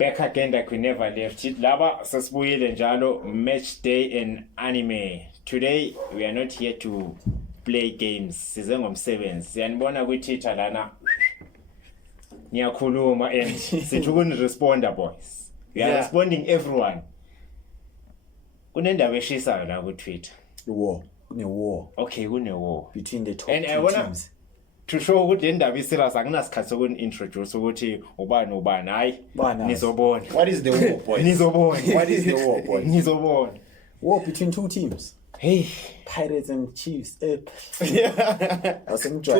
Back again like we never left. Laba sasibuyile njalo match day and anime. Today we are not here to play games. Size ngomsebenzi. Siyanibona ku Twitter lana. Niyakhuluma and sithi ukuniresponda boys. We are responding everyone. Kunendaba eshisayo la ku Twitter. War. Okay, kune war between the top and two teams. To show ukuthi le ndaba iserious akunasikhathi sokunintroduce ukuthi ubani hayi nizobona. What is the war, boys? Nizobona. What is the war, boys? Nizobona. War between two teams. Hey, Pirates and Chiefs. Too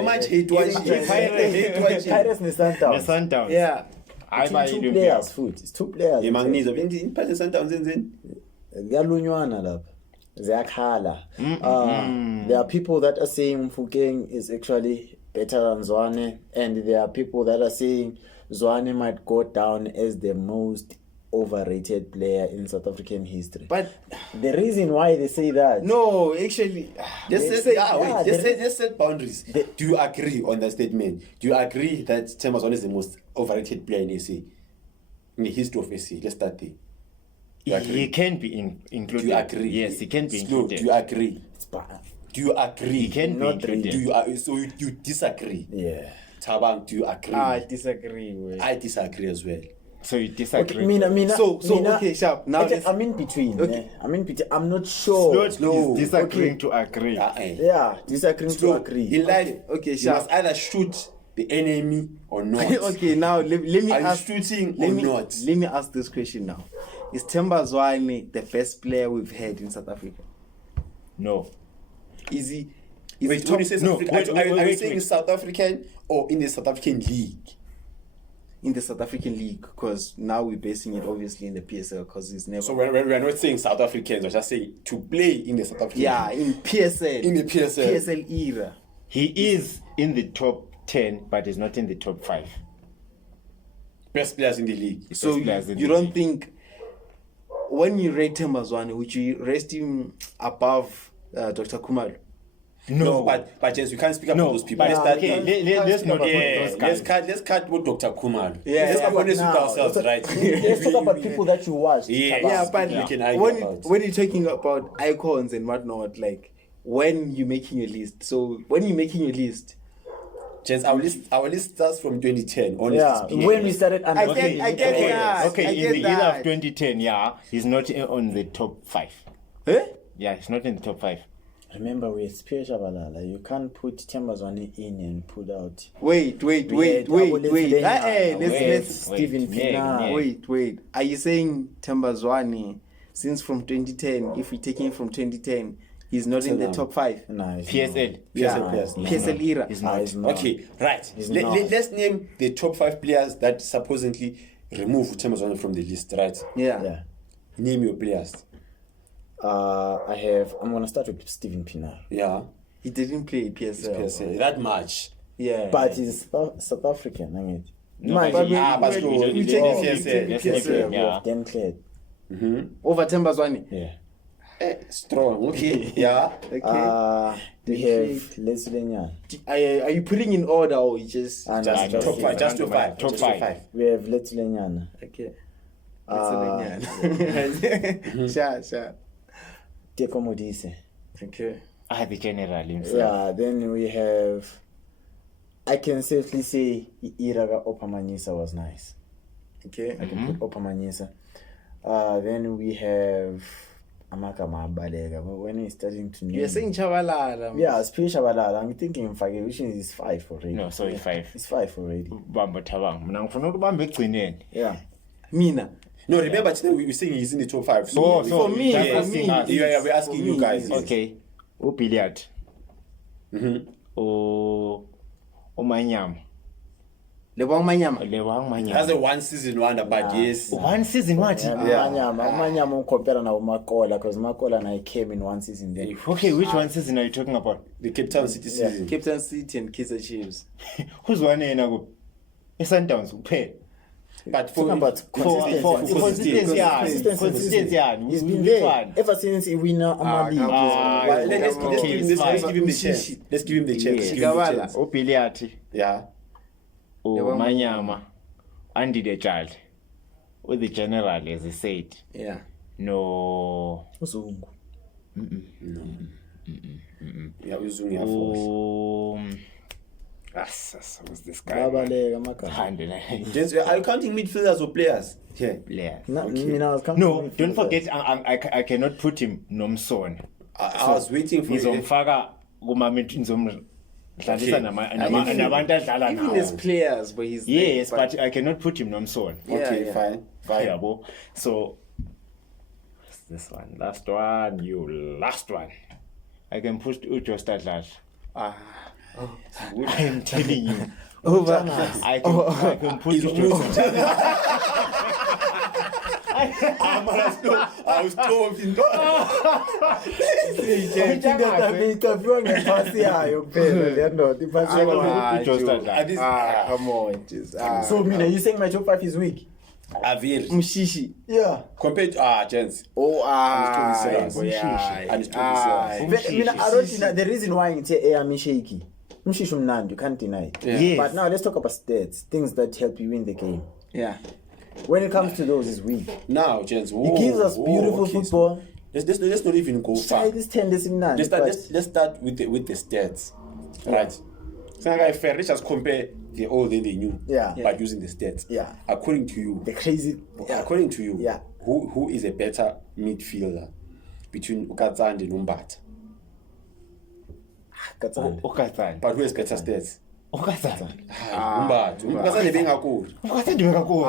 much hate watching. Pirates and Sundowns. Yeah. Between two players, food. It's two players. Imagnizo in Pirates and Sundowns in. Ziyalunywana lapha. Ziyakhala. There are people that are saying Mfukeng is actually better than Zwane, and there are people that are saying Zwane might go down as the most overrated player in South African history. But the reason why they say that, no, actually, just set boundaries. Do you agree on that statement? Do you agree that Themba Zwane is the most overrated player in SA, in the history of SA? Let's start there. He can be included. Do you agree? Yes, he can be included. Do you agree? it's bad. Do you agree? He can be included. So you disagree? Yeah. Thabang, do you agree? I disagree with. I disagree as well. So you disagree? Okay, okay, sharp. Now I'm in between. Okay. Yeah. I'm in between. I'm not sure. Slow. He's disagreeing to agree. Yeah, disagreeing to agree. In life, Okay, you sharp. must either shoot the enemy or not. Okay, now let me Are you ask. shooting Let or me not? let me ask this question now: is Themba Zwane the best player we've had in South Africa? No. Is he? Wait, when you say South African, are you wait. saying South African or in the South African league? In the South African league, because now we're basing it obviously in the PSL, because he's never. So we're not saying South Africans, we're just saying to play in the South African yeah, league. in PSL. In the PSL. PSL era. He is in the top 10, but he's not in the top 5. Best players in the league. So you don't think when you rate Themba Zwane, would you rate him above Dr. Khumalo? No, but James, we can't speak about those people. But Let's start. let's not those guys. Let's cut with Dr. Kumar. Yeah, let's be but honest with ourselves, right? Let's talk about people that you watched. Yeah, but we can argue about. when you're talking about icons and whatnot, like when you're making your list. So when you're making your list, James, our list starts from 2010. Yeah, when we started. I get that. Okay, I in get the year that. of 2010, yeah, he's not on the top 5. eh? Yeah, he's not in the top 5. Remember, we're Spear Shabalala. You can't put Themba Zwane in and put out. Wait. Let's Stephen Wait, Pienaar. Wait. Are you saying Themba Zwane, since from 2010, if we take him from 2010, he's not in the top 5? No, he's PSL. PSL era. He's not. not. He's not. Okay, right. not. Let's name the top 5 players that supposedly remove Themba Zwane from the list, right? Yeah. Name your players. I'm gonna start with Stephen Pienaar. Yeah. He didn't play PSL. PSL. That much. Yeah. But he's South African, I mean. No, Mind but you, but we slow. we You take take it PSL. Let's PSL, take it, yeah. Dan Clead. over Themba Zwane. Yeah. Strong. Okay. Yeah. Okay. We have Leslie Nyana. Are you putting in order or you just? And Just just top 5. Just top 5. Top Just five. we have Leslie Nyana. Okay. Sure. Teko Modise. Okay. The general himself. Yeah, then we have. I can safely say Iraga Opamanyisa was nice. Okay. I can put Opamanyisa. Then we have Amaka Mabalega. But when he's starting to name. You're saying Chabalala. Yeah, Spear Shabalala. I'm thinking Fage, which is 5 already. No, sorry, 5. It's 5 already. Bamba Thabang. Mina ngifuna ukubamba egcineni. Yeah. Mina. No, remember today we were saying he's in the top 5. So So for me, that's for asking me, us. yeah, we're asking you guys. Yes. Okay. Billiard. Manyama. Lebong Manyama. Manyama. That's a one season wonder, but yes. One season what? Manyama compare na Makola because Makola na came in one season then. Okay, which one season are you talking about? The Cape Town City season. Cape Town City and Kaizer Chiefs. Who's one yena ku? Sundowns kuphela. But for Talking about consistency, yeah. He's been there ever since he win a league. let's give him the chance. Let's give him the chance. Billiard. Yeah. Manyama. Andy the child. with the general, as he said. Yeah. No. Uzungu. Yeah, Uzungu force. What's this guy? Babaleka amagama. Gents, are you counting midfielders or players? Yeah. Players. Mina I was counting No, midfielders. don't forget, I cannot put him Nomson. I was waiting for Ngizomfaka kumamidladlisa nabantu adlala Even as nawo. players, but he's Yes, there, but I cannot put him Nomson. Okay, yeah. fine. Yabo. So what's this one? Last one. I can put Ujo Stadler. I am telling you. I can put Ujo. I was told Ikaviwa ngepasi yayo kuphela le ndoda ipasi yayo. Come on, just So mina, you saying my top 5 is weak? Avil. Mshishi. Yeah. Compared to Gents. Oh, Mina, I don't deny the reason why it's a shaky. Mshishi mnandi, you can't deny it. Yeah. But now let's talk about stats, things that help you win the game. Yeah. When it comes to those, it's weak. Now, Gents. He gives us beautiful football. Let's not even go far. Try this 10 this mnandi. Let's start with the stats. Right. So let's just compare the old and the new. Yeah. By using the stats. Yeah. According to you. The crazy. Yeah. According to you. Yeah. Who is a better midfielder between Ukazan and Umbata? Ukazan. But who has better stats? Ukazan. Umbata. Ukazan is being a good. Ukazan ndibekakho.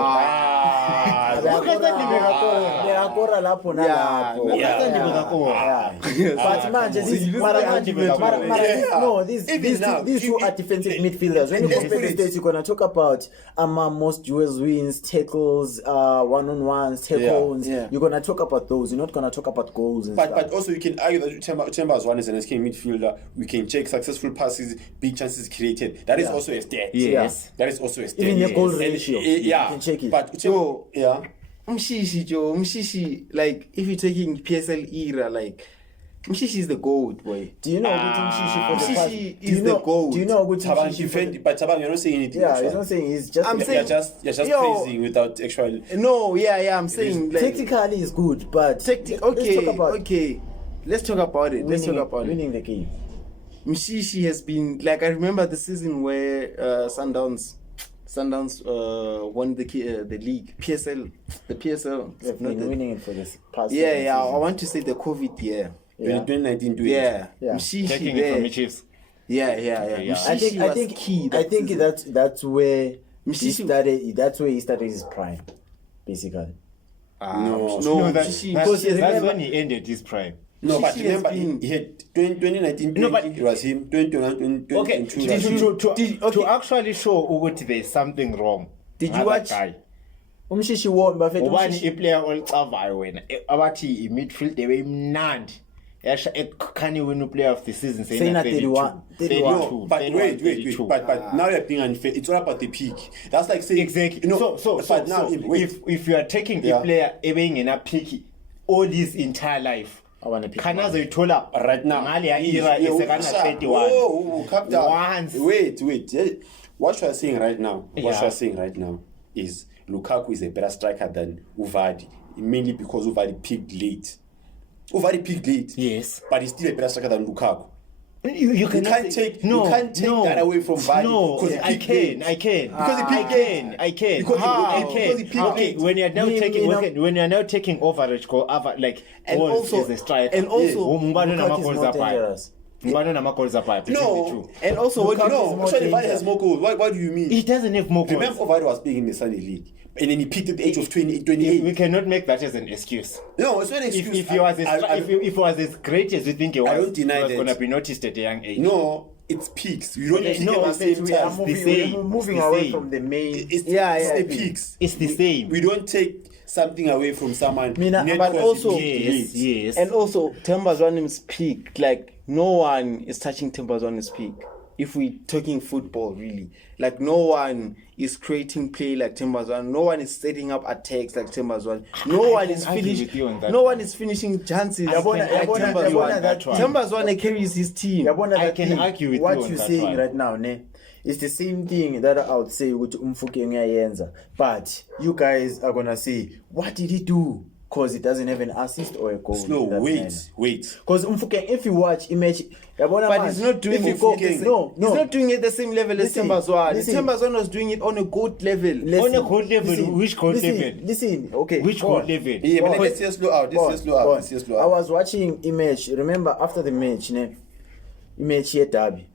Bekakora lapho nalapho. Ukazan ndibekakho. But manje these two are defensive midfielders. When you compare the stats, you're gonna talk about most duels wins, tackles, one-on-ones, tackles. Yeah. You're gonna talk about those. You're not gonna talk about goals and stuff. But also you can argue that Chambers one is an SK midfielder. We can check successful passes, big chances created. That is also a stat. Yes. That is also a stat. Even your goal And, ratio, yeah. you can check it. But Joe. yeah. Mshishi, like, if you're taking PSL era, like, Mshishi is the goat, boy. Do you know Mshishi for the past? Mshishi is the goat. Do you know Taban Mshishi? defend, but Taban, you're not saying anything. Yeah, actually. he's not saying he's just. I'm saying- You're just Yo. praising without actual. No, yeah, I'm saying, like, technically he's good, but okay, let's talk about it. Winning the game. Mshishi has been, like, I remember the season where Sundowns won the league, the PSL. They've not been the- winning it for this past. Yeah, 7 I seasons. want to say the COVID year. Yeah. 2019 to Yeah, Yeah. Mshishi Taking there. it from the Chiefs. Yeah. Yeah. Mshishi was key. I think season. that's where he Mshishi- started. That's where he started his prime, basically. No, Mshishi- That's when he ended his prime. No, but Mshishi remember, has been- he had 2019, No, but- it was him. 2021, Okay, 2022. to actually show ukuthi there's something wrong. Did you Another watch- guy. Umshishi won, but Ubani iplayer olicavayo wena abathi i-midfield ebeyimnandi yasha ekhani win player of the season Saying at 31. No, but wait. But now you're being unfair. It's all about the peak. That's like saying Exactly. You know, So now, wait. if you are taking Yeah. a player ebeyingena peak all his entire life, I wanna pick khana one. zoyithola Right now, ngale ya era Yeah, esekana Usha. 31. Oh, calm down. Once. Wait. Yeah. What you are saying right now? What Yeah. you are saying right now is Lukaku is a better striker than Uvadi, mainly because Uvadi peaked late. Yes. But he's still a better striker than Lukaku. You cannot can't say- take- you can't take that away from Vardy No, because he I picked can. late. Because he picked late. I can. Because he- I because can. he picked Okay, late. when you're now taking overage goal, like And goals also- as a striker. and also, Ngubani Lukaku is nama-goals more apaya? dangerous. Ngubani nama-goals apaya between the No, two? And also, what Lukaku is no. more Actually, Vardy dangerous. has more goals. What do you mean? He doesn't have more goals. Remember, Vardy was playing in the Sunday League, and then he peaked at the age of 28. We cannot make that as an excuse. No, it's not an excuse. If he was if he was as great as you think he was, I don't deny he was that. going to be noticed at a young age. No, it's peaks. You don't peak No, at the same We are time. moving It's the away same. from the main. It's Yeah. the peaks. It's the same. We don't take something away from someone. Mina, net but because also- he peaked late. Yes. And also, Themba Zwane's peak, like, no one is touching Themba Zwane's peak. if we're talking football, really, like no one is creating play like Tembazwane. No one is setting up attacks like Tembazwane. No one is finishing. No one is finishing chances like Tembazwane. Tembazwane carries his team. I can argue with what you on you're that saying one. right now, ne? It's the same thing that I would say with Mfukeng uyayenza. But you guys are gonna say, what did he do? Because he doesn't have an assist or a goal. Slow, wait. Because Mfukeng, if you watch image, But he's not doing it. He's not doing it at the same level as Tembazwane. Tembazwane was doing it on a good level. On a good level, which good level? Listen, okay. Which good level? Yeah, but let's just slow out. I was watching image. Remember after the match, ne? Image here derby.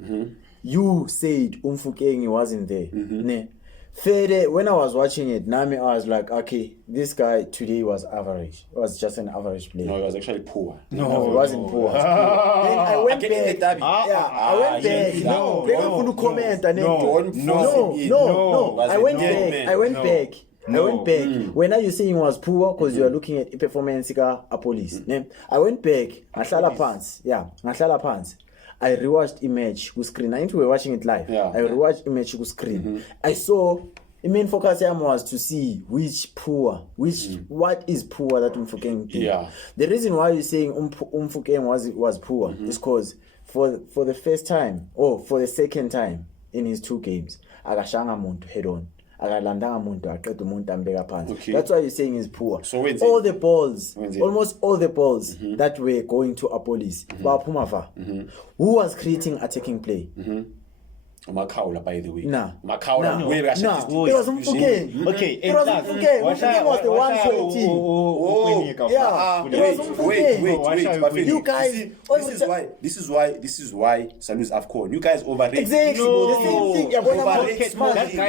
You said Mfukeng wasn't there. Ne? Fede, when I was watching it, Nami, I was like, okay, this guy today was average. It was just an average player. No, he was actually poor. No, he wasn't poor. Then I went Again in the back. derby. I went back. I went back. When are you saying he was poor? Because you are looking at performance a police. I went back. Ngahlala phansi. I rewatched image ku screen. I think we were watching it live. Yeah. I rewatched image ku screen. I saw the main focus was to see what is poor that Mfukeng did. Yeah. The reason why you're saying Mfukeng was poor is because for the first time or for the second time in his 2 games, akashanga muntu head on. Akalandanga muntu aqeda umuntu ambeka phansi. Okay. That's why you're saying he's poor. So when's all it? the balls, When's it? almost all the balls that were going to Apolis, Bapumava, who was creating attacking play? Makaula, by the way. Nah. Makaula. Nah. Where we actually Nah. It was Mfukeng. Okay, It was Mfukeng. Mfukeng was the one creating. Wait. But You guys, this is why Salus AFCON. You guys overrate. Exactly. No. The same thing. You're gonna Overrate make small smart. thing.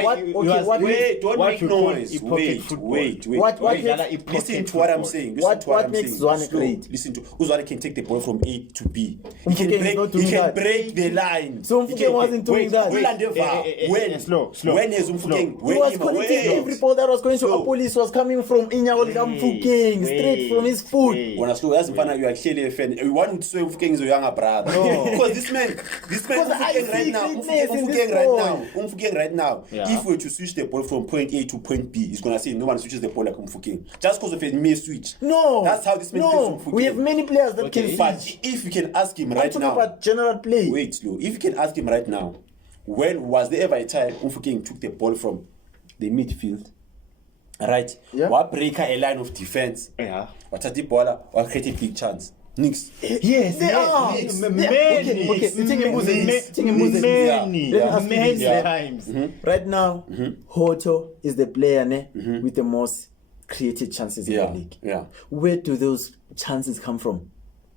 Wait, Don't what make you call noise. hypocrite football. Wait. What Listen to what I'm saying. What makes Zwane great? Listen to Uzwane can take the ball from A to B. He Mfukeng is not doing can that. break the line. So Mfukeng wasn't doing that. Slow. When is Mfukeng? He was connecting every ball that was going to Apolis was coming from Inyawol Mfukeng, straight from his foot. When I slow, as Mpana, you are clearly a fan. You want to say Mfukeng is your younger brother. Because this man Mfukeng right now. Yeah. If we were to switch the ball from point A to point B, he's gonna say no one switches the ball like Mfukeng. Just because of a mere switch. No. That's how this man plays Mfukeng. We have many players that can But switch. if you can ask him I'm right talking now. about general play. Wait, slow. If you can ask him right now, when was there ever a time Mfukeng took the ball from the midfield? Right? Yeah. What break a line of defense? Yeah. What a deep baller, what create a big chance? Nix. Yes, They are. Many Yeah. times. Right now, Hoto is the player with the most created chances in the league. Yeah. Where do those chances come from?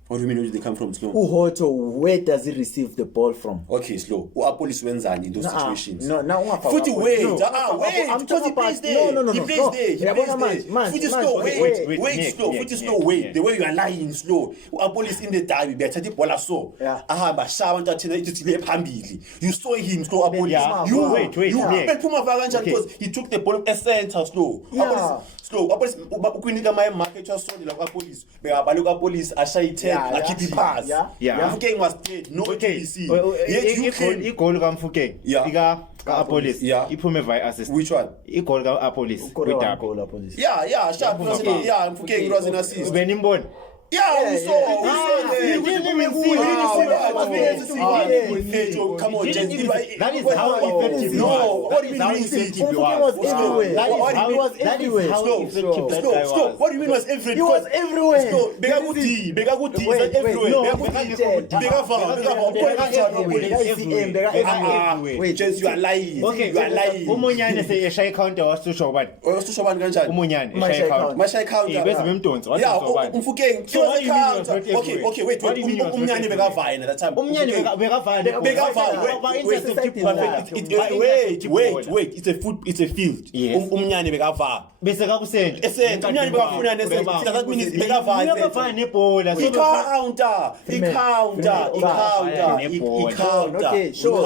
What do you mean where do they come from, slow? Hoto, where does he receive the ball from? Okay, slow. Police wenzani in those situations? No, Footy, wait. No. Wait. I'm Because he talking plays about there. no. He plays there. He Yeah, plays but there. Footy slow. Wait, slow. Footy slow. Wait. The way you are lying slow. Police in the derby, bethatha ibhola so. Yeah. Ahamba shaya abantu athena ithi le phambili. You saw him slow Police. Yeah. You Wait. Phuma kanjani because he took the ball at center slow. Yeah. Slow. Police ukunika my market was so like Police. Beyabaluka Police ashaya 10 akhipha pass. Yeah. Mfukeng was dead. No TBC. Yet you can igoli kaMfukeng Yeah. ka-Apolis Yeah. iphume via assist. Which one? Igoli ka-Apolis kwidabi. Yeah, sharp. Mfukeng was an assist. Benimbona. Yeah, we saw. Come on, Jens. That is how effective you are. No, what do you mean Mfukeng was everywhere. He was everywhere. Stop. What do you mean was everywhere? He was everywhere. Stop. Bega good D. Wait, Everywhere. Wait, Jens, you are lying. Okay, You are lying. Umunyane seyeshaya counter wasisho ubani? Wasisho bani kanjani? Umunyane Mashaya eshaya counter. Mashaya counter. Bese bemdonsi Yeah, wathi ubani? Umfukeng. So what do you mean you was not Okay, everywhere? wait. What do you mean you was not Umnyane everywhere? bekavayina that time. Umnyane bekavale. Wait. It's a field. Yes. Umnyane bekavaya. Bese kakusendle. Umnyane bekafuna Bekavale nebhola. Okay, sure.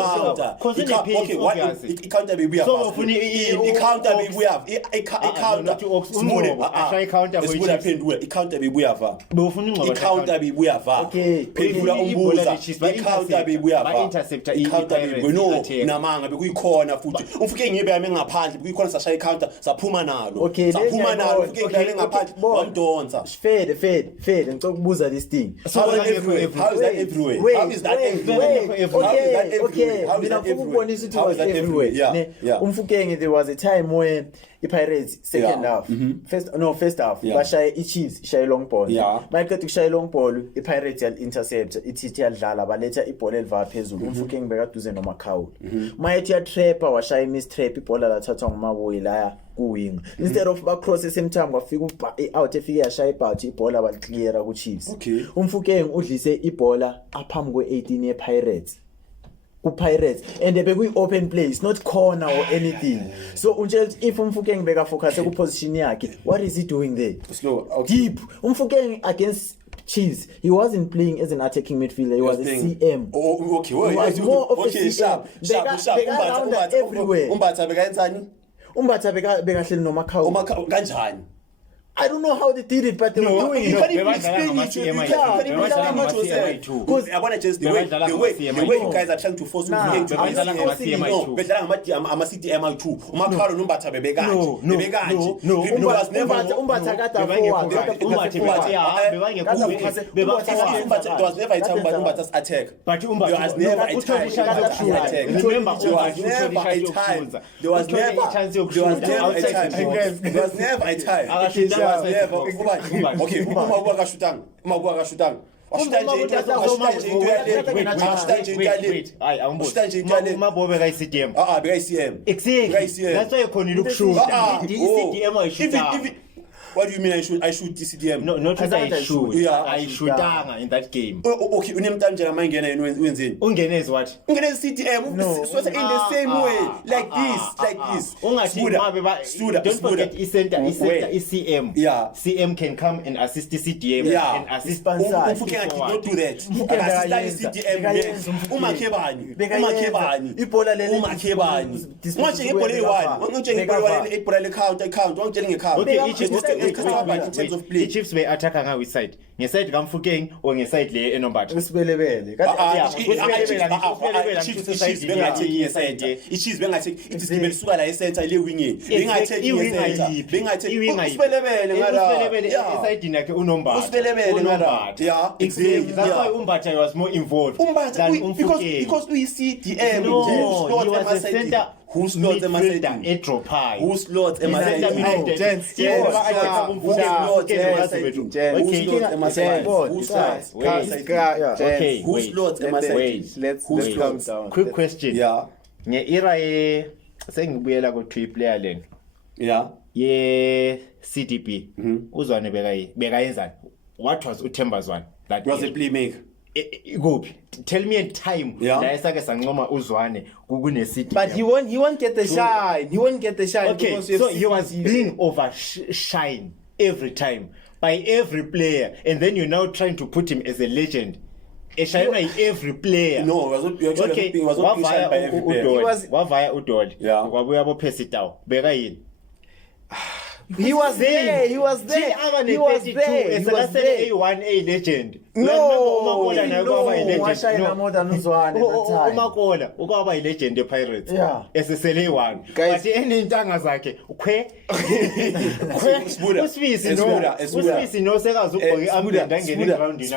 Cause in the pace, obviously. I-counter bebuya So, fast. ufuna I-counter bebuya. I-counter. not to Ox Umrobo, ashaya i-counter for Esibona i-Chiefs. phendula. I-counter bebuya va. No, ufuna ingqondo i-counter beyibuya va. Okay, Phendula okay. umbuza. Ibhola le-Chiefs I-counter beyibuya va. ba-interceptor I-counter i-Pirates beyibuya. No, i-attack. namanga bekuyikhona futhi. Umfuke ngibe yami ngaphandle bekuyikhona sashaya i-counter saphuma nalo. Okay, Saphuma then nalo I- umfuke okay, ngibe ngaphandle okay, wamdonsa. Fed ngicela ukubuza this thing. How is that everywhere? How is that everywhere? How is that everywhere? Okay, How is that everywhere? okay. How is Mina that ngifuna everywhere? ukubonisa ukuthi How was is that everywhere. Yeah, Ne? yeah. Umfukeng, there was a time when i-Pirates second Yeah. half. First half. Yeah. Bashaye i-Chiefs ishaye long ball. Yeah. Mayiqeda ukushaya long ball, i-Pirates yal-intercept, ithi iyadlala baletha ibhola eliva phezulu. Umfukeng bekaduze noMakhawuli. Mayethi yatrapper washaya i-miss trap ibhola lathathwa nguMabuyi laya kuwing. Instead of ba-cross esemtime kwafika out efike yashaya ibhathi ibhola balicleara ku-Chiefs. Okay. Umfukeng udlise ibhola aphambi kwe-18 ye-Pirates. Pirates and bekuyi-open play, it's not corner or anything. So unje if Umfukeng beka-focus ku-position yakhe, what is he doing there? Slow. Okay. Deep. Umfukeng against Chiefs, he wasn't playing as an attacking midfielder, he was a CM. Oh, okay. He was more of a Okay, CM. sharp. Beka everywhere. Umbatha bekayenzani? Umbatha bekahleli noMakhawuli. Kanjani? I don't know how they did it, but they were doing You it. can't even Bebadlala explain it. ngama-CMI2. You can't even Bebadlala explain it yourself. ngama-CMI2. Because I want to just the way you guys are trying to force Nah, Umfukeng to I'm play not CM. forcing it. No, bedlala ama-CDMI2. Umakhalo nombatha bebekanje. No. There was never Umbatha kade there was never a time but Umbatha's attack. But There was never a time he attacked. Remember, There was never a time. There was never a time. There was never a time. There was never. Okay, uma kashutang. umabobe ka-CDM Beka-CM. exactly that's why khonile ukushuta i-CDM ayishutanga. What do you mean I shoot DCDM? No, not I ukuthi thought I shoot. Yeah. ayishutanga in that game. Okay, unemntanje lama ingena yena wenzeni? Ungenezi what? Ungene CDM, so in the same way, like this. Ungathi ngabe ba don't forget i-center i-CM. Yeah. CM can come and assist the CDM Yeah. and assist Umfukeng did not do that. Akasista CDM. Umakhebani. Ibhola leli Manje ngebhola eyi-1. Ngitshenge ibhola le-counter, wangitshele nge-counter. Okay, in terms of play. i-Chiefs be-attack-a ngawo side ngeside kamfukeng or ngeside le enombatha. usibelebele. I-Chiefs bengatheki idiskime lisuka la esenta ile wingeni Usibelebele esayidini yakhe unombatha. Usibelebele ngala. Yeah, exactly. That's why Umbatha was more involved than Umfukeng. because uyi-CDM. No, he was a center Who slots midfielder edrophayo. Who slots Center midfielder. Gents, Okay, Who wait. slots Wait. Let's Who calm slots? down. Quick question. Yeah. Nge-era sengibuyela ku-3 player lena Yeah. ye-CDB uZwane bekayenzani? What was uThembazwane that Was a year? playmaker. Kuphi? Tell me a time Yeah. la esake sancoma uZwane kune-CDB. But he won't get the shine. He won't get the shine. Okay, because you so have he was CDB. being overshine every time by every player, and then you're now trying to put him as a legend. Eshayina every player. No, he was Okay, not being shined by every player. wavaya udod Yeah. kwabuya bophesitaw beka yini. He was there. He was there. He was there. He was there. A1A legend. No, washayina more than uZwane that time. umakola ukwaba yi-legend ye-Pirates Yeah. esesele yi-1 Guys- but enentanga zakhe Spuda. usibisi no sekazi ugqoke i-armband angene egroundini.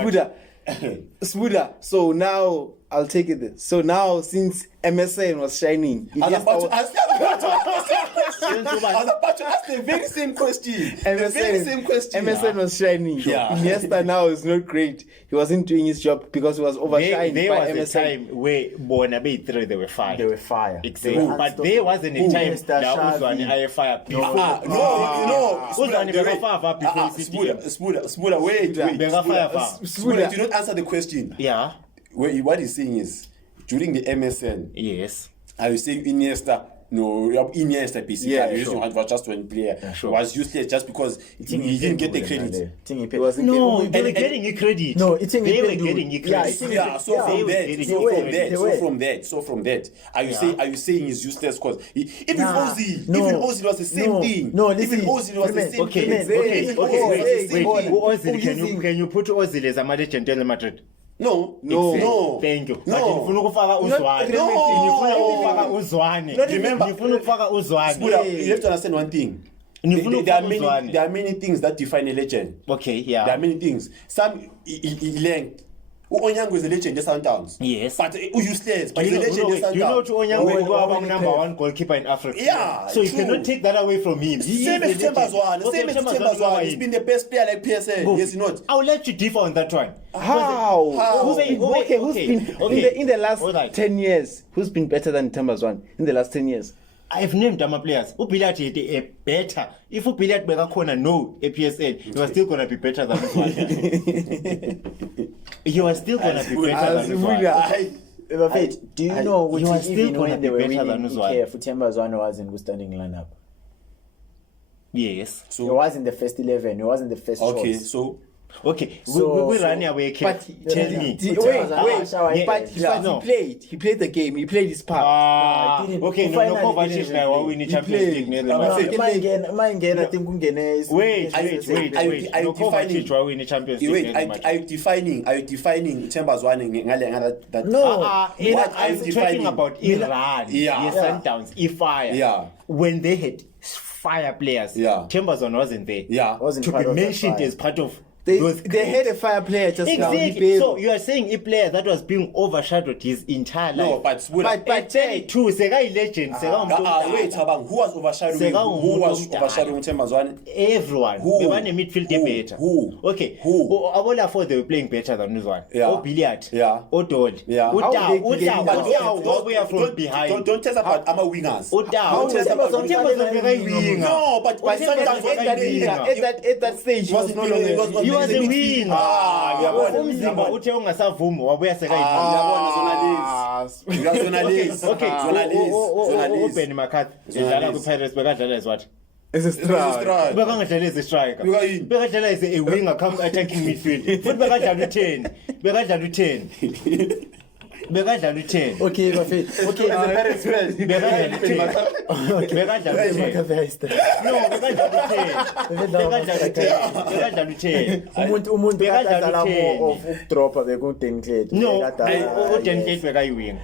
Spuda. So now I'll take it. So now since MSN was shining, he I was just about to ask the very same question. MSN was shining. Yeah. Iniesta now is not great. He wasn't doing his job because he was overshined There by was a MSN. time where bona be-3 they were fired. They were fire. Exactly. But there wasn't a time Mr. la Shavi. uZwane ayefire people. uZwane Spuda, bekafire before i-CDM. Spuda, wait. Bekafire va. Spuda, do not answer the question. Yeah. What he's saying is, during the MSN, Yes. are you saying Iniesta No, Iniesta basically. Yeah, The reason sure. why it was just one player sure. was useless just because he didn't get the credit. It wasn't No, getting- they were getting you credit. No, it's in they were Ipendu. getting you Yeah, credit. it's in- Yeah, so Yeah, from they were that, getting so you from credit. that, They so were. from that, so from that, are you saying he's useless? Because even Nah, Ozil, no. even Ozil was the same No, thing. no, Even listen, Ozil was the Freeman, same Okay, thing. okay, Even okay, Ozil was the wait, same wait. thing. Ozil, can you put Ozil as a legend in Madrid? No, Exactly. Thank you. But ngifuna ukufaka uZwane. no. Ngifuna ukufaka uZwane. Remember- Ngifuna ukufaka uZwane. Buddha, you have to understand one thing. Ngifuna There are ukufaka many, uZwane. there are many things that define a legend. Okay, There are yeah. many things. Some length. Onyango is a legend in Sundowns. Yes. But useless. But You he's a know, legend in you know Sundowns. Onyango is number one goalkeeper in Africa. Yeah, So you true. cannot take that away from him. He Same is as a legend. Tembazwane. Okay, Same as Tembazwane Tembazwane. He's in. been the best player like PSL. Go. Yes, not. I'll let you differ on that one. How? How? Who's been, Okay, okay, who's okay, been okay. in the last Alright. 10 years? Who's been better than Tembazwane in the last 10 years? I've named my players. Ubilliard is better. If Ubilliard Begakona no APSL, you are still gonna be better than Uzwane. You are still gonna be better than Uzwane. Bafethu, do you know you are which still even gonna when be they were better winning than Uzwane. EKF, Thembazwane was in good standing lineup. Yes. He was in the first 11. He wasn't the first Okay, choice. so Okay. So- we run away. But Tell me. Yeah, but no. he played the game. He played his part. Ah, didn't- okay, no, finally Kovacic didn't now play. winning He Champions played. League. near the No, last- no, Mangena, I think ungene. Wait. Are you No, defining- Kovacic will win the Champions League. wait, near the match. are you defining Tembazwane that No. What are you I'm talking defining? about Iran, Yeah. Sundowns, Fire. Yeah. When they had fire players, Yeah. Chambers wasn't there. Yeah. Wasn't To part be of that mentioned fire. as part of They those had a fire player just now. exactly. So you are saying a player that was being overshadowed his entire life. No, but but 32, Sega legend, wait, Tabang, who was overshadowing? Seka Who was umuntu overshadowing Tembazwane? everyone. Who? They were in midfield Who? better. Who? Okay. Who? Abola for they were playing better than this one. Yeah. Billiard. Yeah. Odol. Yeah. How they get in that? We are from behind. Don't tell us about our wingers. How tell us about No, but Why sometimes At that stage, he was no longer. He was a winger. ngiyabona, Umzimba ngiyabona. uthe ungasavumi wabuya seka Zona lezi. Okay. Zona lezi. uBen McCarthy Zona edlala lezi. ku-Pirates bekadlala as what? It's a strike. Bekangadlala as a striker. Beka yini? Bekadlala as a winger come attacking midfield. Futhi bekadlala u-10. Bekadlala u-10. Bekadlala u-10. Okay, Bafethu. Okay, Bekadlala u-10. Bekadlala u-10. No, bekadlala u-10. Bekadlala u-10. umuntu Bekadlala kadlala u-10. more of ukudropa bekuDan Clayton. No, Bekadlala, uDan yes. Clayton bekayiwinga.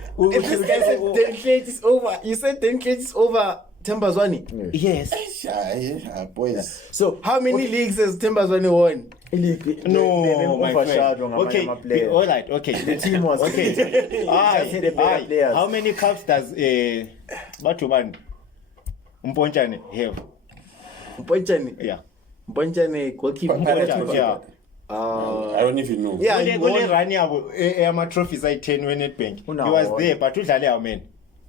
Dan Clayton is over. You said Dan Clayton is over Tembazwane. Yes. Boys. So How many leagues has Tembazwane won? No, my friend. Okay, Okay, all right, okay. The team was okay. Just had a better players. How many cups does Batuban Mponchane have? Mponchane. Yeah. Mponchane goalkeeper. Mponchane, yeah. I don't even know. Yeah, he Kule won. run yabo ama trophies ayi-10 we-Nedbank. He Unawo was wona. there, but udlale how many?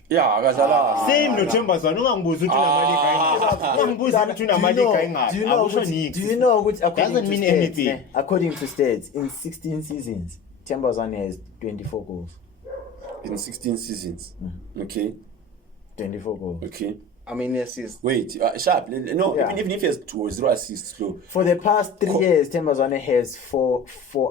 Yeah, akadlala. Same no Tembazwane, ungangibuzi ukuthi unamaligi ayingaphi. Ungangibuzi ukuthi unamaligi ayingaphi. Akusho nix. Do you know which according Doesn't to mean stats, anything. according to stats, in 16 seasons, Tembazwane has 24 goals. In 16 seasons. Okay. 24 goals. Okay. I mean, assists. Wait, Sharp. No, Yeah. even if he has 0 assists, slow. For the past 3 years, Tembazwane has four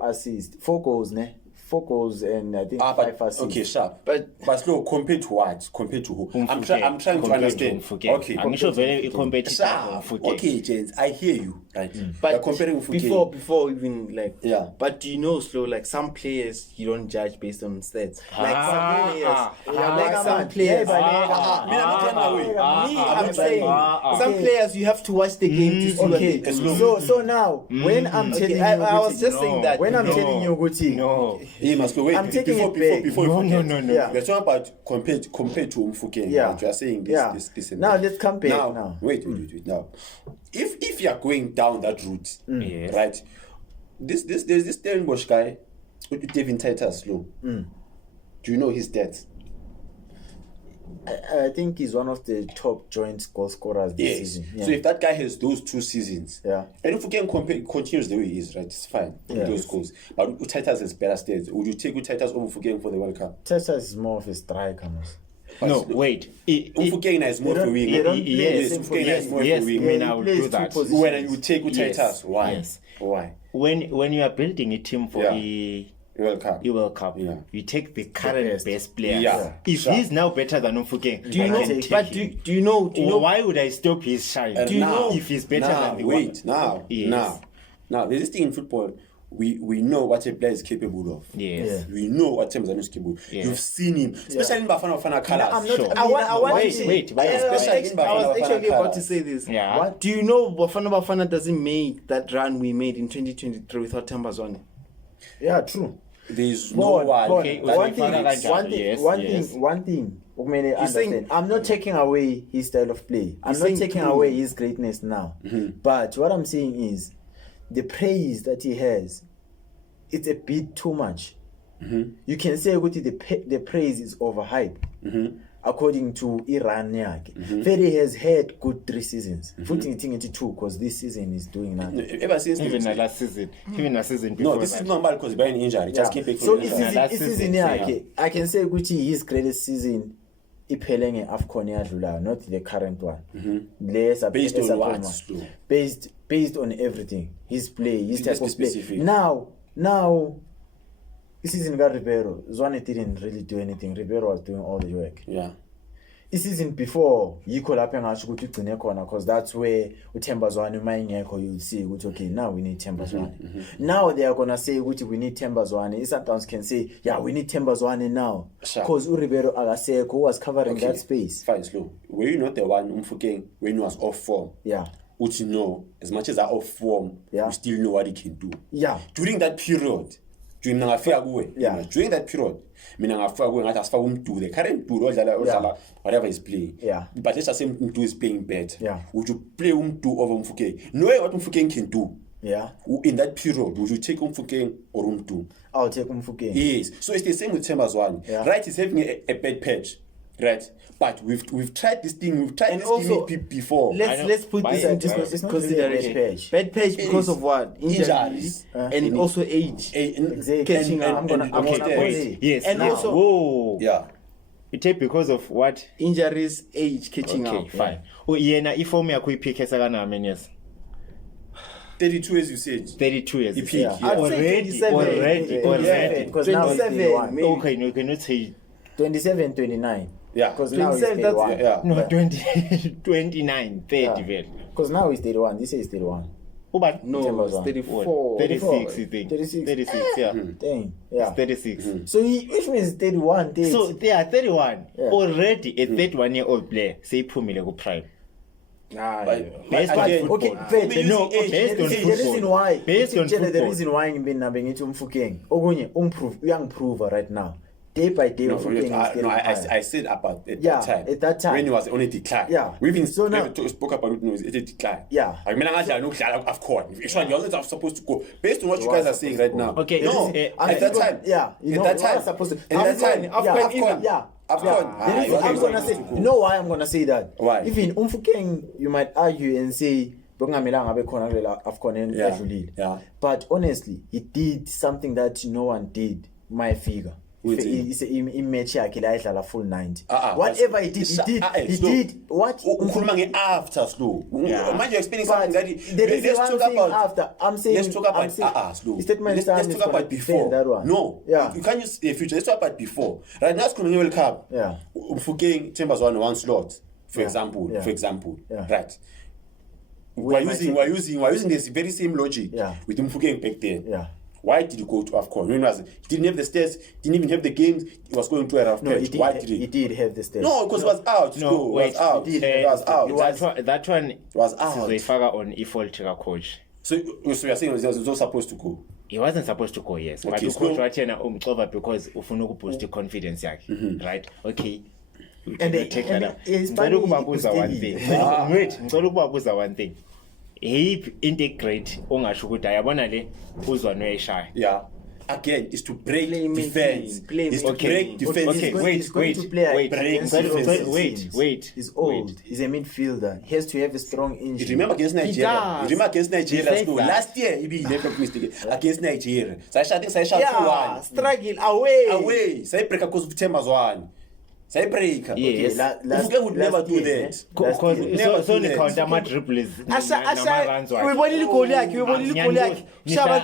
assists, 4 goals, ne? 4 goals and I think 5 But assists. okay, Sharp. But- slow compared to what? Compared to who? I'm trying to Compared understand. Mfukeng. Okay. Angisho vele i-competitive Sharp. Mfukeng. Okay, James, I hear you. Right. But You're comparing before even like Yeah. But do you know, slow, like some players you don't judge based on stats. Like Ah, some players, ah, like ah, some players. ah, I'm saying some Okay. players you have to watch the game to see what they Okay, do. so now when I'm telling Okay, you, I was Guti, just saying that. when I'm No. telling you, Guti, No. He must go. Wait, I'm taking before, it back. before No, you no, forget. no, no. Yeah. We're talking about compared to Mfukeng. Yeah. Right? You are saying this, Yeah. this and Now that. let's come back now. Wait. Now, if you are going down that route, Yes. right? There's this Stellenbosch guy, Devin Titus, low. Do you know his stats? I think he's one of the top joint goal scorers this Yes. season. So if that guy has those 2 seasons, Yeah. and if we can compare, continues the way he is, right? It's fine. Yeah. Those goals. But Titus has better stats. Would you take Titus over Mfukeng for the World Cup? Titus is more of a striker. No, wait. Umfukeng is more for wing. they don't play Yes, the same Mofokeng is more yes, for wing. I mean, Yeah, I he will plays do two that. positions. When you take Yes, Titus, why? yes. Why? When you are building a team for Yeah. a World Cup. World Cup, Yeah. you take the current best player. Yeah. If Sure. he's now better than Mofokeng, Do you I know? can take But him. do you know? Do you know? Why would I stop his shine? And Do you now- know if he's better now, than the wait, one? Yes. now, there's this thing in football. We know what a player is capable of. Yes. Yeah. We know what Tembazwane is capable. Yeah. You've seen him, especially in Bafana colors. I'm not. Sure. I want Wait, to wait, wait. Especially in I was Bafana actually about to colours. say this. Yeah. What do you know? Bafana doesn't make that run we made in 2023 without Tembazwane. Yeah, true. There's no But one. Okay, that one we thing, can- Yes, yes. one thing. Umele You're saying- understand. I'm not taking away his style of play. I'm You're not saying taking true. away his greatness now. But what I'm saying is, the praise that he has, it's a bit too much. You can say ukuthi the praise is overhyped. According to Iran yakhe. Ferry has had good 3 seasons. Futhi ngithi ngithi 2 because this season is doing nothing. Ever since Even the- the last season, even the season before no, this that. is normal because by an injury. Just Yeah. keep it. So injury. last isizini season, yakhe I can say ukuthi his greatest season iphele nge-AFCON eyadlulayo, not the current one. Based on what, Slow? Based on everything, his play, his Let's type be of play. specific. Now season Ribeiro, Zwane didn't really do anything. Ribeiro was doing all the work. Yeah. Season before yikho lapho engasho ukuthi ugcine khona, because that's where uThemba Zwane uma ingekho, you'll see ukuthi okay, now we need Themba Zwane. Now they are gonna say ukuthi we need Themba Zwane. Sometimes can say yeah, we need Themba Zwane now Sure. because Ribeiro akasekho, who was covering that space. Fine, Slow. Were you not the one Umfukeng when he was off form? Yeah, Which you know, as much as I off form, Yeah. you still know what he can do. yeah. During that period, during Yeah. during that period, mina ngafika kuwe ngathi asifake umdulo, the current dulo odlala whatever he's playing. Yeah. But let's just say Mdu is playing better. Yeah. Would you play Mdu over Mfukeng? Knowing what Mfukeng can do. Yeah, In that period, would you take Mfukeng or Mdu? I'll take Umfukeng. Yes. So it's the same with Themba Zwane. Yeah. Right, he's having a bad patch. Right. But we've tried this thing, we've tried And this also, gimmick before. I know. Let's put But this it's into not- it's not consideration. really a bad patch. Bad patch It because is. of what? Injuries. And also age. Exactly. Catching up. I'm gonna Okay, say- wait. Yes. And yes. also- Whoa. Yeah. You take because of what? Injuries, age, catching Okay, up. fine. Yena iform yakho iphike sakana many years? 32 as you said. 32 years. Ipeak, Yeah. yeah. I'd say 27, Already. because now he's 27, 31. maybe. Okay, no, you cannot say 27, 29. Yeah. Because now he's 27, that's- 31. Yeah. no 20, 29, 30 very. Because now he's 31. This is 31. Oh, but No, Themba it's Zwane. 34. 36, you think? 36. 36, yeah. Dang. Yeah. 36. So which means 31 days. So they are 31. Yeah. Already a 31-year-old player seyiphumile ku prime. Based on Again, football. okay, fair. No, Age, based on the football. reason why Based on the football. reason why ngibe ngithi Umfukeng okunye uyangiprove right now, day by day. No, Umfukeng is getting higher. I said about Yeah, at that time. when he was on a decline. Yeah. We even So now- spoke about it. No, it's a decline. Yeah. I mean, AFCON. Actually, you're not supposed to go based on what you guys are saying right now. Okay, No, this is- at that time. Yeah, you at know, that you are time. supposed to. At that time. AFCON. Yeah. AFCON. The reason I'm gonna say, you know why I'm gonna say that? Why? Even Umfukeng, you might argue and say bekungamelanga abe khona kulela AFCON Yeah. edlulile. Yeah. But honestly, he did something that no one did. My figure. What's it? It's a match yakhe la idlala full 90. Ah, Whatever he did, slow. he did what Ukhuluma nge-after slow. Manje you're explaining But something that there is let's one talk thing about after. I'm saying let's talk about slow. The statement Let's time is talk gonna about defend before. that one. No, Yeah. you can't use the future. Let's talk about before. Right now, it's coming World Cup. Yeah. Mfukeng Themba Zwane one slot, for Yeah. example. Yeah. For example, Yeah. right. Where We're am I using this very same logic Yeah. with Mfukeng back then. Yeah. Why did you go to AFCON? When was it? He didn't have the stats, didn't even have the games, he was going to a rough No, patch. Why did he did have the stage. No, because it was out. No, Slow. wait. It was out. It was out. That one was out. sizoyifaka on i-fault coach. So you're saying he was not supposed to go? He wasn't supposed to go, yes. But Okay, ucoach so- wathi yena umxova because ufuna ukuboost i-confidence yakhe. Right? Okay. We And cannot the- take and that up. the- Ngicela ukubabuza one Hispanic- thing. Wait, ngicela ukubabuza one thing. Yiphi integrate ongasho ukuthi ayabona le uzwane uyayishaya. Yeah. Again, is to break Playmaking, defense. playmaking. Is to Okay. break defense. Okay, wait, he's going wait, to play wait, against wait, defensive wait, teams. wait, He's old. wait. He's a midfielder. He has to have a strong You engine. remember against Nigeria? does. You remember against Nigeria? He said Slow. that. Last year, he made a mistake against Nigeria. So I think I shot Yeah, 2-1. struggle away. Away. So I break because of Themba Zwane. Say break. Yes. Mfukeng would never do that. Because Never so do ni that. count ama-dribbles Asha uyibonile igoli yakhe shaba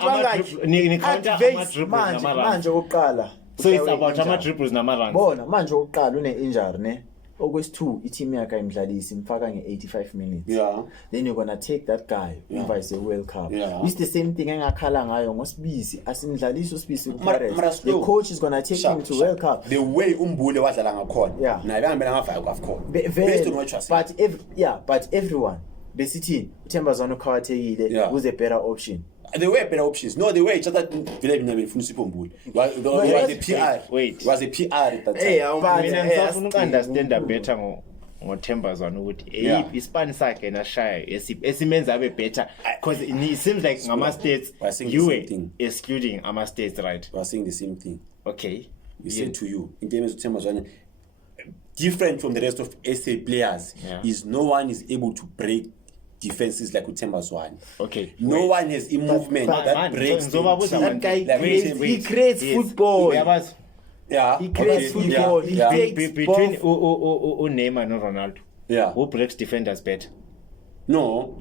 ni count ama-dribbles manje nama-runs. okokuqala So it's uhlale about injury. ama-dribbles nama-runs. bona manje okokuqala une-injury ne okwesi-2 iteam yakhe ayimdlalisi imfaka nge-85 minutes Yeah. then you're gonna take that guy umvayise World Cup. Yeah. It's the same thing engakhala ngayo ngosibisi asimdlalisi usibisi Mara ku-Pirates. The slow. coach is gonna take him to World Cup. The way umbule wadlala ngakhona. Yeah. Naye bangambela ngafaya kwakhona. Based Very, on what you are saying. but everyone besithi uThembazwana ukhawathelile Yeah. was a better option. There were better options. No, there were just that Villa befuna usipho umbule. It was a PR. Wait. It was a PR at that time. Hey, Mina ngisafuna uku-understanda better ngoThembazwana ukuthi Yeah. ispan sakhe nashaya esimenza abe better because it seems like ngama-states We're saying you the were same thing. excluding ama-states, right? We are saying the same thing. Okay. We said to you, in terms of Thembazwana, different from the rest of SA players, Yeah. is no one is able to break defenses like Thembazwana. Okay. No one has a movement but- that Man, breaks so them. That guy Like creates, wait, he creates football. Uyabazi? Yeah. He creates okay, football. Yeah. He Yeah. takes Between both. Neymar and Ronaldo, Yeah. who breaks defenders better? No,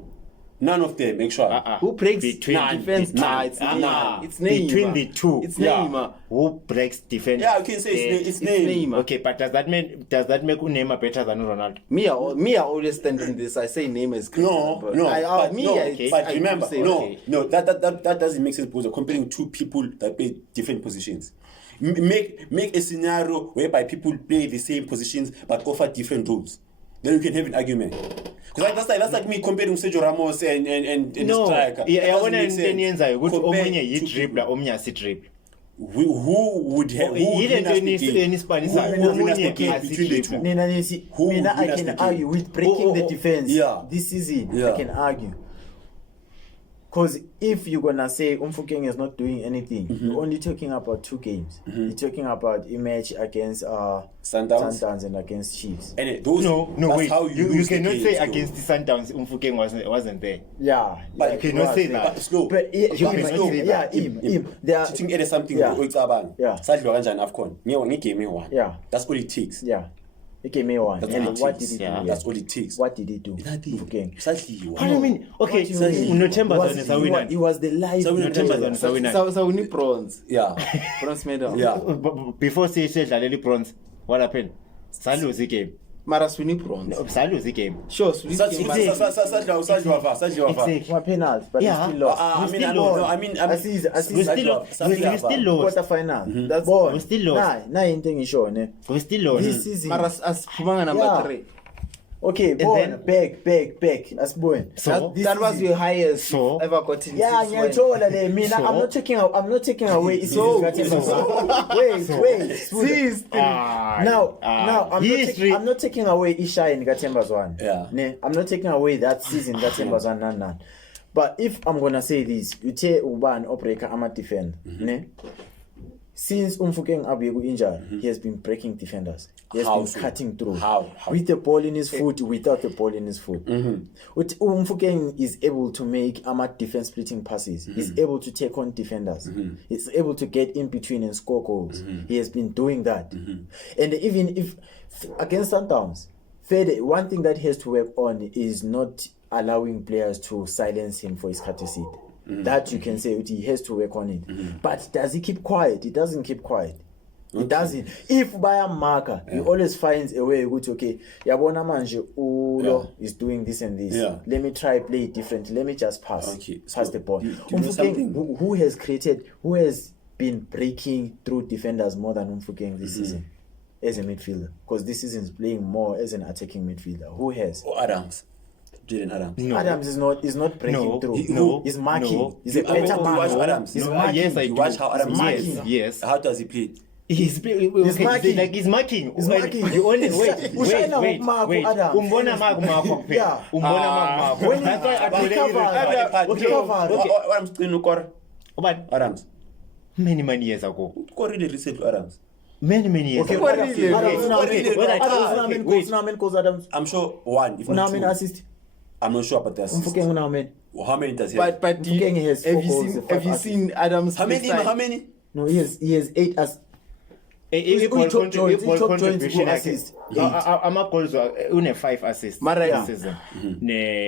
none of them. Make sure. Who breaks Between defense? None. It's None. Neymar. It's Neymar. Between the two, It's Yeah. Neymar. who breaks defenders? Yeah, you can say it's name. Neymar. Okay, but does that make Neymar better than Ronaldo? Me, I always stand on this. I say Neymar is greater, No, but no, I do remember, say, no, okay. no, that doesn't make sense because you're comparing two people that play different positions. Make a scenario whereby people play the same positions but offer different roles. Then you can have an argument. Because that's like me comparing Sergio Ramos and No, striker. That yeah, doesn't yabona make into sense. eniyenzayo ukuthi Compare omunye two yi-dribbler people. omunye asi-dribble. Who would have? Who would Yile win nto us the game? enisipanisayo. Who would win us the Omunye game between the asi-dribble. two? Nina nithi Who would mina I win us can the game? argue with breaking the defense Yeah. this season. Yeah. I can argue. Because if you're gonna say Mfukeng is not doing anything, you're only talking about 2 games. You're talking about a match against Sundowns and against Chiefs. And those, No, that's wait. how You lose the cannot games, say though. against the Sundowns Mfukeng wasn't there. Yeah, But yeah, you cannot was say there. that. But slow. But You cannot say that. They are, Teaching Ede something Yeah. oyicabanga. Yeah. Sadliwa kanjani AFCON. Ngegame one. Yeah. That's all it takes. yeah. It gave me one. That's And all it what takes. did he do? Yeah. here? That's all it takes. What did he do? Nothing. Mfukeng. Sadliwa. What do you mean? Okay, What do you mean? unoThembazwana is a winner. He was the live. So we know unoThembazwana is a winner. So we need bronze. Yeah. Bronze medal. Yeah. Before sidlalela bronze, what happened? Saluze game. Maras we need bronze. Saluze game. Sure, so we Sadliwa. Exactly. One penalty, but Yeah. he still lost. I We mean, still I know, lost. I mean, Assist. We still lost. Quarterfinal. That's We still lost. Nah, into ngisho ne. We still lost. This season. Maras as Pumanga number Yeah. 3. Okay, then- back. Asibone. So? That was your highest So? ever gotten. Yeah, since when? ngiyathola le mina. So? I'm not taking away. So? Wait. Cease. Now, history. I'm not taking away Ishine Gathembazwana. Yeah. Ne, I'm not taking away that season Gathembazwana none. But if I'm gonna say this, you take Uban Opreka Ama defend. Ne? Since Mfukeng Abiegu injured, he has been breaking defenders. He has How been so? cutting through. How? With the ball in his foot, without the ball in his foot. Mfukeng is able to make Ahmad defense splitting passes. He's able to take on defenders. He's able to get in between and score goals. He has been doing that. And even if against Sundowns, one thing that he has to work on is not allowing players to silence him for his courtesy. That you can say he has to work on it. But does he keep quiet? He doesn't keep quiet. He doesn't. If by a marker, he always finds a way. Which okay, yabona manje Ulo is doing this and this. Yeah. Let me try play it differently. Let me just pass. Okay, Pass so the ball. do you know something? Who has been breaking through defenders more than Mfukeng this season as a midfielder? Because this season is playing more as an attacking midfielder. Who has? Or Adams. Jaden Adams. No. Adams is not breaking No. through. No. He's marking. No. He's a You better watch marker. Adams. He's No, marking. yes, I You do. watch how Adams Yes, plays. yes. How does he play? He's marking. He's marking. Like he's marking. He's marking. You only Ushayina ngokumark wait. Adams. Umbona mark kuphela. Yeah. Umbona mark. When That's why I told he you. covered. Adams playing Ukor. But Adams. many years ago. Ukor really recently Adams. Many years Okay, ago. what Adams? really? Adams now Really? make- Wait, Adams ah, now okay, make wait. goals, now make goals, Adams. I'm sure one, if Now not make two. assist. I'm not sure about the assist. Mfukeng now make. How many does he have? But do you, Mfukeng has have 4 you goals, seen 5 have you assists. seen Adams? How many? play style? How many? No, he has 8 as Uyi-top joints, i-ball i-top joints contribution ku-assist. ama-goals une-5 assists Mara, this yeah. season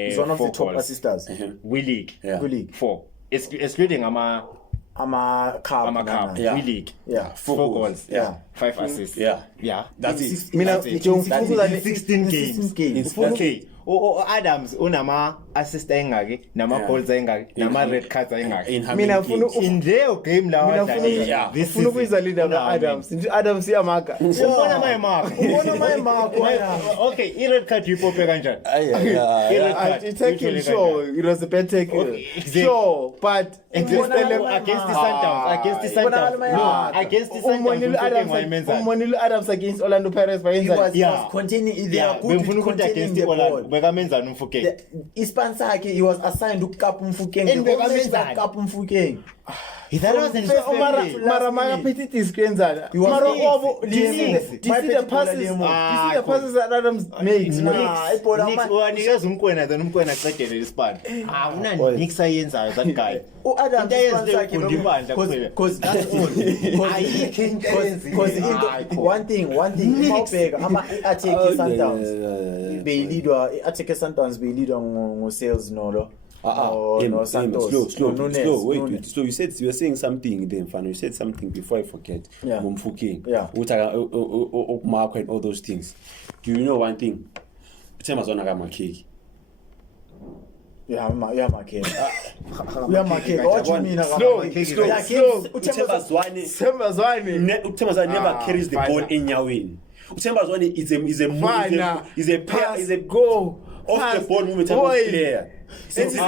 He's one of the ne-4 top goals assisters. we-league Yeah. Kwi-league. 4 excluding Ama-cup. ama-cup Yeah. we-league Yeah. 4 goals Yeah. 5 assists Yeah. yeah That's it. Mina That's it. nje ngifuna In 16 games 16 games. Ufuna- okay u-Adams unama-assist ayingaki nama-goals ayingaki nama-red cards ayingaki In how Mina many ngifuna games? in leyo game lawa mina adlalile Yeah. this ufuna season, ukuyizalinda una how many? ka-Adams nje Adams iyamaka ubona mayimark Ubona mayimark, yeah. okay i-red card uyipope kanjani Yeah. I-red I card take him uyithole sure it was a bad tackle Okay, exactly. sure but against the Sundowns against the Sundowns no against the Sundowns umonile Adams against Orlando Pirates He was, bayenza Yeah. was containing, they yeah are good bengifuna with ukuthi containing against the ball. i-Orlando bekamenzani umfukeni Ispan sakhe, he was assigned ukukapa Mfukeng. And The whole match bekamenzani? bakapa Mfukeng. that wasn't fair play. mara makaphethe diskrenzana was mara six. obo Six. do you see My the petit passes ball do alemo. you see the passes that Adams makes Nah, ibhola Nix ama- uwanikeza umkwena then umkwena aqedele ispan awuna nix ayenzayo that guy U-Adams Into ayenzileyo ispan sakhe ufunda lo- ibandla cause- kuphela. cause that's all. Ayikho into eyenzileyo. Cause Hayi, into one thing uma ubheka ama-attack Sundowns beyilidwa i-attack Sundowns beyilidwa ngo-Sales nolo no Santos Slow. no Nunes, Wait. Nunes. So you were saying something then, Fano. You said something before I forget. Yeah. Mumfuking. Yeah. Mark and all those things. Do you know one thing? Temazona Gamakeki. Uyamakeka what do you mean Slow. Sembazwane Temazwane never carries the fine. ball in Yawin. Temazwane is a pass is a go off pass. the ball movement type of Boy. player. It's No,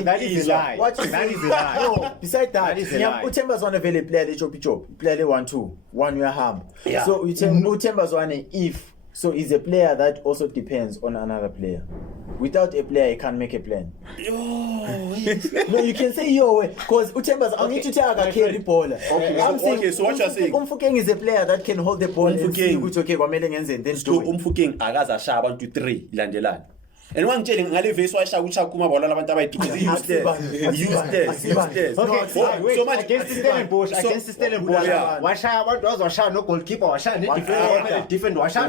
that is a lie. What you That say? is a lie. No, beside that, That is a lie. uThembazwane vele player le chop player le 1-2 one year ham. Yeah. So uThembazwane if so is a player that also depends on another player. Without a player, he can't make a plan. No, you can say your way because uThembazwane I need to tell a carry ball. I'm saying Okay, so what you're saying- Umfukeng is a player that can hold the ball and see Umfukeng. ukuthi okay kwamele ngenze and then So do it. Umfuking akaza shaya abantu 3 landelana. And wangitshele ngale vesi washaya uchaku mabhola labantu abayi useless. Okay, wait, So much against Stellenbosch, against Stellenbosch, Yeah. washaya abantu washaya no goalkeeper, washaya ne defender, washaya.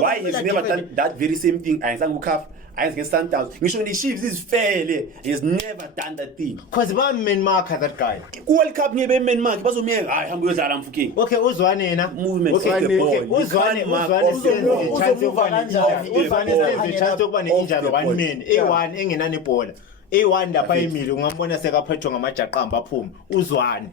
Why he's never done that very same thing? Ayenzanga ukhaf, against Sundowns. Ngisho the Chiefs is fair. He's never done that thing. Because ba main marker that guy. World Cup ngebe men mark bazomyeka hayi hamba uyozala Mfuking. Okay, uzwane yena. Movement Okay, of the ball. okay, You uzwane can't mark off the ball. chance yokuba Uzomuva ne-injury. kanjani? Uzwane Off the chance yokuba ball. ne-injury one Off the man. ball. A1 engenani ibhola. A1 lapha emile ungambona sekaphethwe ngamajaqamba aphuma. Uzwane.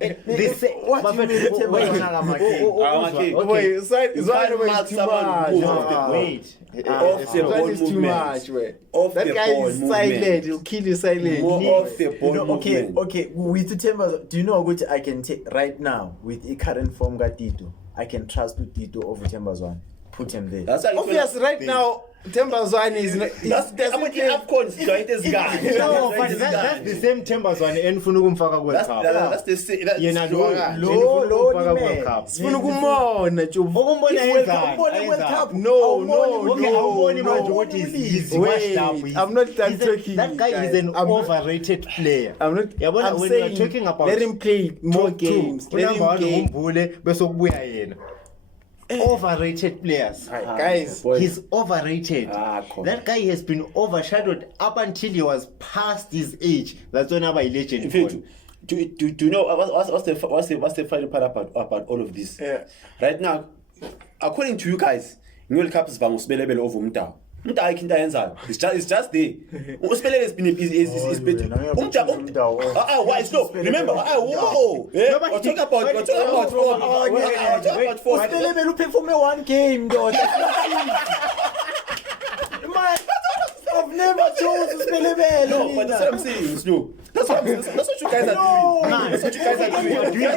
What do you mean uThembazwane akamakeki? Boy, Zwane can't mark was too someone much. who off the ball. Wait. Off the ball Zwane is too movement. much, man. Off That the guy ball is movement. silent. He'll kill you silent. More off the ball Okay, movement. okay. With Uthemba, do you know what I can take right now with the current form Tito? I can trust Tito over Thembazwane. Put him there. That's how you Obvious, feel. right now, Thembazwane is not. That's I'm the AFCON joint this guy. No, but that's the same Thembazwane enifuna ukumfaka World Cup. That's the same. That's Yena low. Low ufaka ni World man. Cup. Sifuna ukumbona Jobu. Ukumbona yenzani? World Cup. No, Okay, awuboni manje no, ukuthi please. he's Wait, washed up. I'm not done He's a- talking, That guy guys. is an I'm not- overrated player. I'm not. Yabona, I'm when you are saying talking about let him play more True. games. Let Unamba him play. ngumbule bese kubuya yena. Overrated players. Guys, He's overrated. Come That guy has been overshadowed up until he was past his age. That's when I legend. In fact, do you know what's the funny part about all of this? Yeah. Right now, according to you guys, World Cup is Usbelebele over Mta. Mta ayikho yenzayo. It's just there. Usbelebele has been why slow? Remember, whoa. No, but We're talking about Uspelebele uperforme one game, though. Man, I've never chose Uspelebele. No, but that's what I'm saying, Snow. That's what you guys are doing. That's what you guys are doing.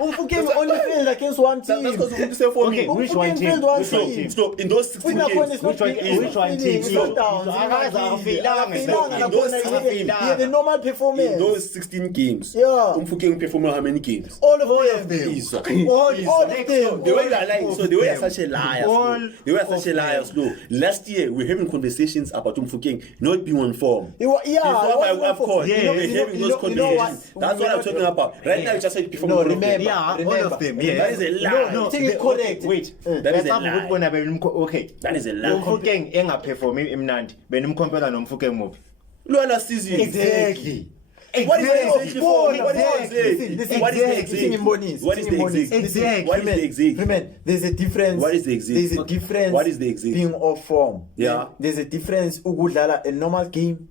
Umfukeng only failed against one team. That's because you say for Okay, me. which one team? Failed one Which one team. team? Stop. In those 16 Una games, Which one team? The normal in performance. those 16 games, Yeah. Umfukeng performed how many games? All of them. Please. All of them. The way you are lying, so the way you are such a liar, All Slow. The way you are such a liar, Slow. Last year, we were having conversations about Umfukeng not being on form. Yeah, Before AFCON. Yeah, We're having those conversations. That's what I'm talking about. Right now, you just said before. No, remember. Yeah, all of them. Yeah. That is a lie. No, think it's correct. Wait, That is a lie. Okay, That is a lie. Mfukeng engaperformi imnandi benimkhompela nomfukeng muphi? Luana season. Exactly. What is the exact for? What Listen, is the exact? What is the exact? What is the exact? Exact. What is the exact? Remember, there's a difference. What is the exact? There's a difference. What is the exact? Being off form. Yeah. There's a difference. Ukudlala a normal game.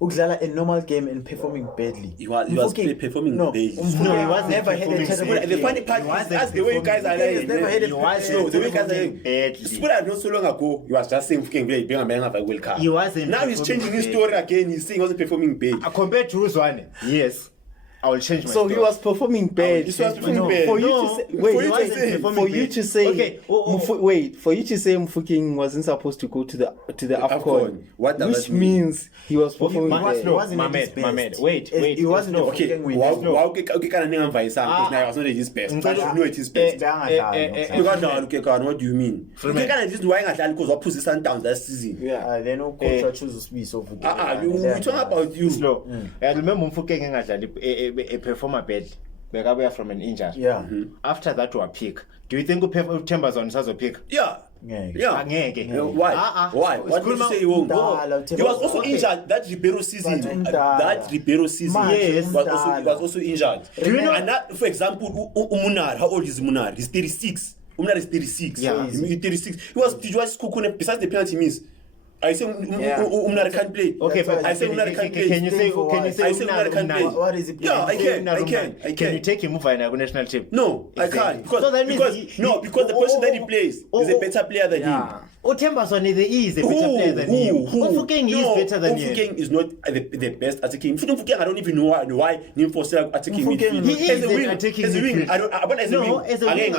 Ukudlala a normal game and performing badly. He was performing badly. No, he wasn't never had a performing terrible badly. The funny part is that's the way you guys are He's never had a lying. no, The way you guys are lying. badly. Spura not so long ago, he was just saying fucking great, being a man of a World Cup. He wasn't Now he's performing changing his bad. story again. He's saying he wasn't performing bad. Compared to Uzwane, yes, I will change my So story. he was performing bad. This was performing No, bad. For you No, to say, for wait, you wait, to wait, say for performing you bad. to say, Okay, wait, for you to say Mfuking wasn't supposed to go to the AFCON. AFCON, What does which that mean? means he was performing Ma- bad. no, wasn't at his Mamed, best. wait, He wasn't no, Okay, Fucking wow, winning. okay, kind of name because now he was not at his best. But you know at his best. You got down, okay, what do you mean? You can't just why not because of position down that season. Then no coach chooses to be so good. We talking about you. slow. I remember Mfukeng engadlali a performer bad. Bekabuya from an injury. Yeah. After that was pick. Do you think Thembazwane usazopick? Yeah. Ngeke. Yeah. Angeke. Why? Why? What did you say he won't go? Umdala, He was also okay. injured that Ribeiro season. But Umdala. That Ribeiro season Yes. was also injured. Do you know- And that, for example, Munar, how old is Munar? He's 36. Munar is 36. Yeah. He's 36. He was Kukune besides the penalty miss. I say Munar can't play. Okay, but I say Munar can't play. can you say I say Munar can't play. What is he playing? Yeah, I can. Can you take him over in a national team? No, I can't. So that means Because the person that he plays is a better player than him. Thembazwane is a better player than you. Mfukeng is better than you. Mfukeng is not the best attacking. Mfukeng, I don't even know why Nimfosel attacking Mfukeng- midfield. He is an attacking as a wing. midfield. I don't. But as a No, wing, as a wing.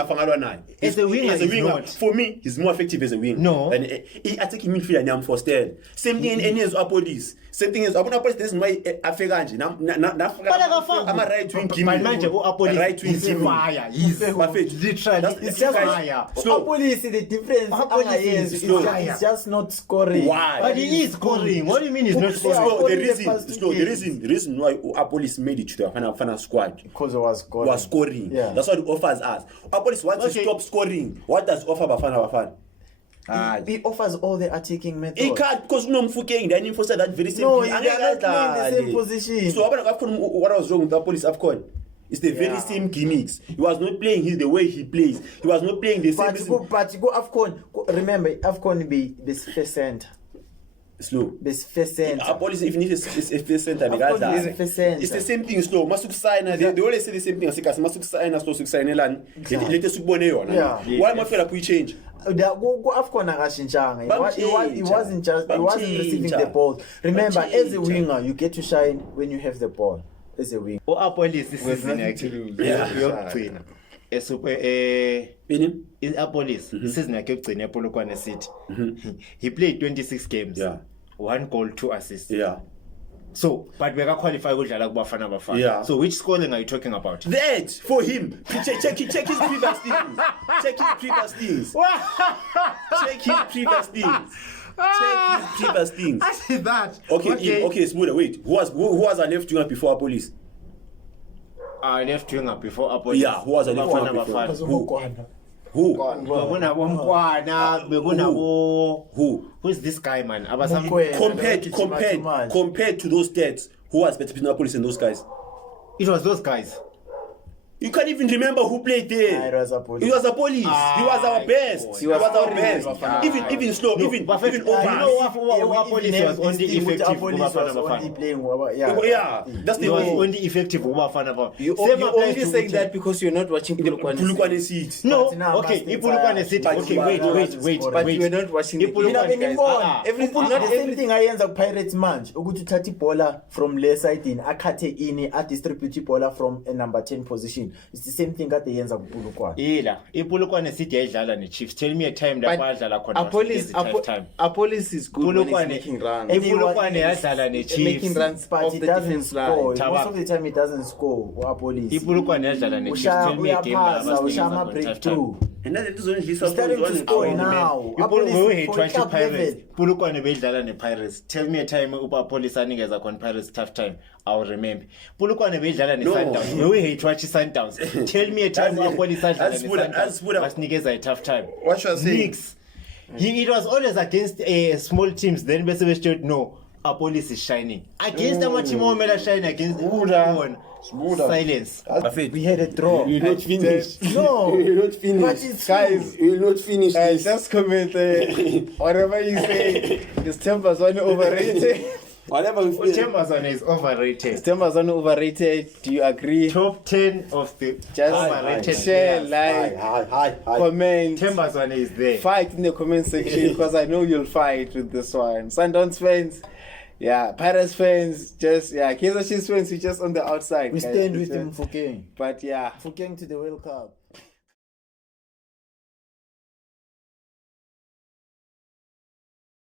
As a winger, as a he's winger, not. for me, he's more effective as a wing. No. than he attacking midfield than Nimfosel. Same thing in any as Apolis. Same thing as Apolis. This is why Afeganje. I'm a right wing. But manje u-Apoli right wing. is fire. He's literally It's just fire. Police the difference. Police is slow. It's just not scoring. Why? But he is scoring. What do you mean he's not Yeah. scoring? So Only the the first two reason why Apolis made it to the final squad Because it was scoring. was scoring. Yeah. That's what it offers us. Apolis wants to stop scoring. What does offer Bafana? He offers all the attacking methods. He can't because no Mfukeng. Then he said that very same No, thing. they are not playing the same position. So what was wrong with Apolis AFCON? It's the very same gimmicks. He was not playing the way he plays. He was not playing the same. But go AFCON. Remember, AFCON be this first center. Slow. This first center. Apolis, even if it's first center, Apolis is first center. it's the same thing. Slow. Masuk sign. They always say the same thing. Masuk sign. Masuk sign. Latest subone yona. Yeah. Why am I feel like we change? Go AFCON akashintsanga. He wasn't receiving the ball. Remember, as a winger, you get to shine when you have the ball. As a winger. U-Apoli season yakhe yokugcina. Meaning? I-Apoli season yakhe yokugcina ePolokwane City. He played 26 games. Yeah. 1 goal, 2 assists. Yeah. So, but we got qualified ukudlala kubafana bafana. Yeah. So which scoring are you talking about? That for him. Check his previous things. Check his previous things. Check his previous things. Check his previous things. I said that. Okay, Smoother. Wait, who was our left winger before Apolis? I left winger before Apoli. Yeah, who was a left winger Bafana before? Bafana. Who? Bekunabo Mkwana, bekunabo Who? Who's this guy, man? Compared to those stats, who was better between Apolis and those guys? It was those guys. You can't even remember who played there. It was Apolis. He was Apolis. He was our best. He was our best. Even slow. Even Omar. Apolis was only effective over Bafana Bafana. Yeah, that's the He was way. only effective over Bafana Bafana. You're only saying that because you're not watching Pulukwane seat. No, But now okay, must Ipulukwane City. But Okay, you are wait. but you're not watching the Ipulukwane game. guys. The same thing ayenza Pirates manje ukuthi uthatha ibola from le side in akhathe ini a distribute ibola from a number 10 position. It's the same thing that they yenza kuPulukwane. Ila, Ipulukwane City yayidlala neChiefs. Tell me a time that badlala khona. Apolis is good when he's making runs. Ipulukwane yadlala neChiefs. Making runs But off it the doesn't defense score. line. Most of the time it doesn't score. Police. Ipulukwane yadlala neChiefs. Tell me a game that Uyapasa, ushama breakthrough. And that's the only list of Starting to score now. Apolice for club level. Pulukwane bedlala ne-Pirates. Tell me a time uPapolice anikeza khona Pirates tough time. I'll remember. Pulukwane bedlala ne-Sundowns. We hate watch Sundowns. Tell me a time uPapolice adlala ne-Sundowns. Basinikeza a tough time. What you are saying? Nix. It was always against small teams. Then bese besho no. Apolice is shining. Against ama-team omela shine against silence. We had a draw. You're not finished. No. You're not finished. But it's Guys, You're not finished. Guys, just comment whatever you say. Is Tembazwane overrated? Whatever we feel. Tembazwane is overrated. Is Tembazwane overrated? Do you agree? Top 10 of the Just overrated share, players. like, Hi. comment. Tembazwane is there. Fight in the comment section because I know you'll fight with this one. Sundowns fans, yeah, Pirates fans, just Kaizer Chiefs fans, we just on the outside. We guys. stand with him, Fukeng. But yeah. Fukeng to the World Cup.